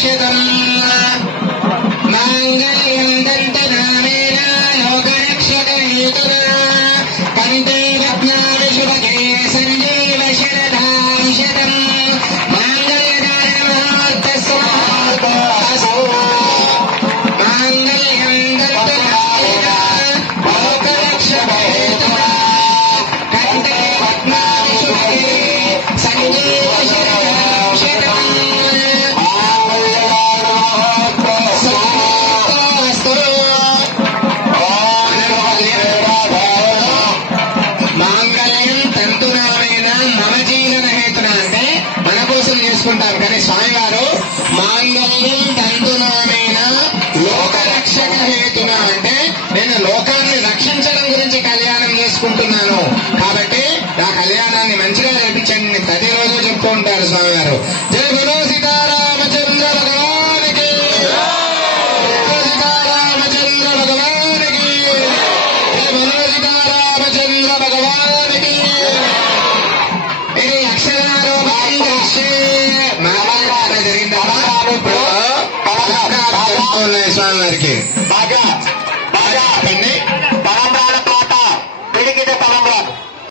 శతం మాంగళ్యం దంతనామేన లోకరక్షకహేతునా కంఠే రత్నాని శుభగే సంజీవ శరదాం శతం మాంగళ్యదానమహోర్తస్సు మాంగళ్యం దంతనామేన లోకరక్షకహేతునా కంఠే రత్నాని శుభగే సంజీవ శరదాం శతం మాంగళ్యం తంతునామేన మమ జీవన హేతున అంటే మన కోసం చేసుకుంటారు. కానీ స్వామివారు మాంగళ్యం తంతునామేన లోకరక్షక హేతున అంటే నేను లోకాన్ని రక్షించడం గురించి కళ్యాణం చేసుకుంటున్నాను కాబట్టి ఆ కళ్యాణాన్ని మంచిగా జరిపించండి ప్రతిరోజు చెప్తూ ఉంటారు స్వామివారు. జయ గురు సీతారామచంద్ర భగవానికి, సీతారామచంద్ర భగవానికి, జయ గురు సీతారామచంద్ర భగవానికి. ఇది అక్షరారోపణం జరిగిందా స్వామివారికి బాగా బాగా చెప్పండి.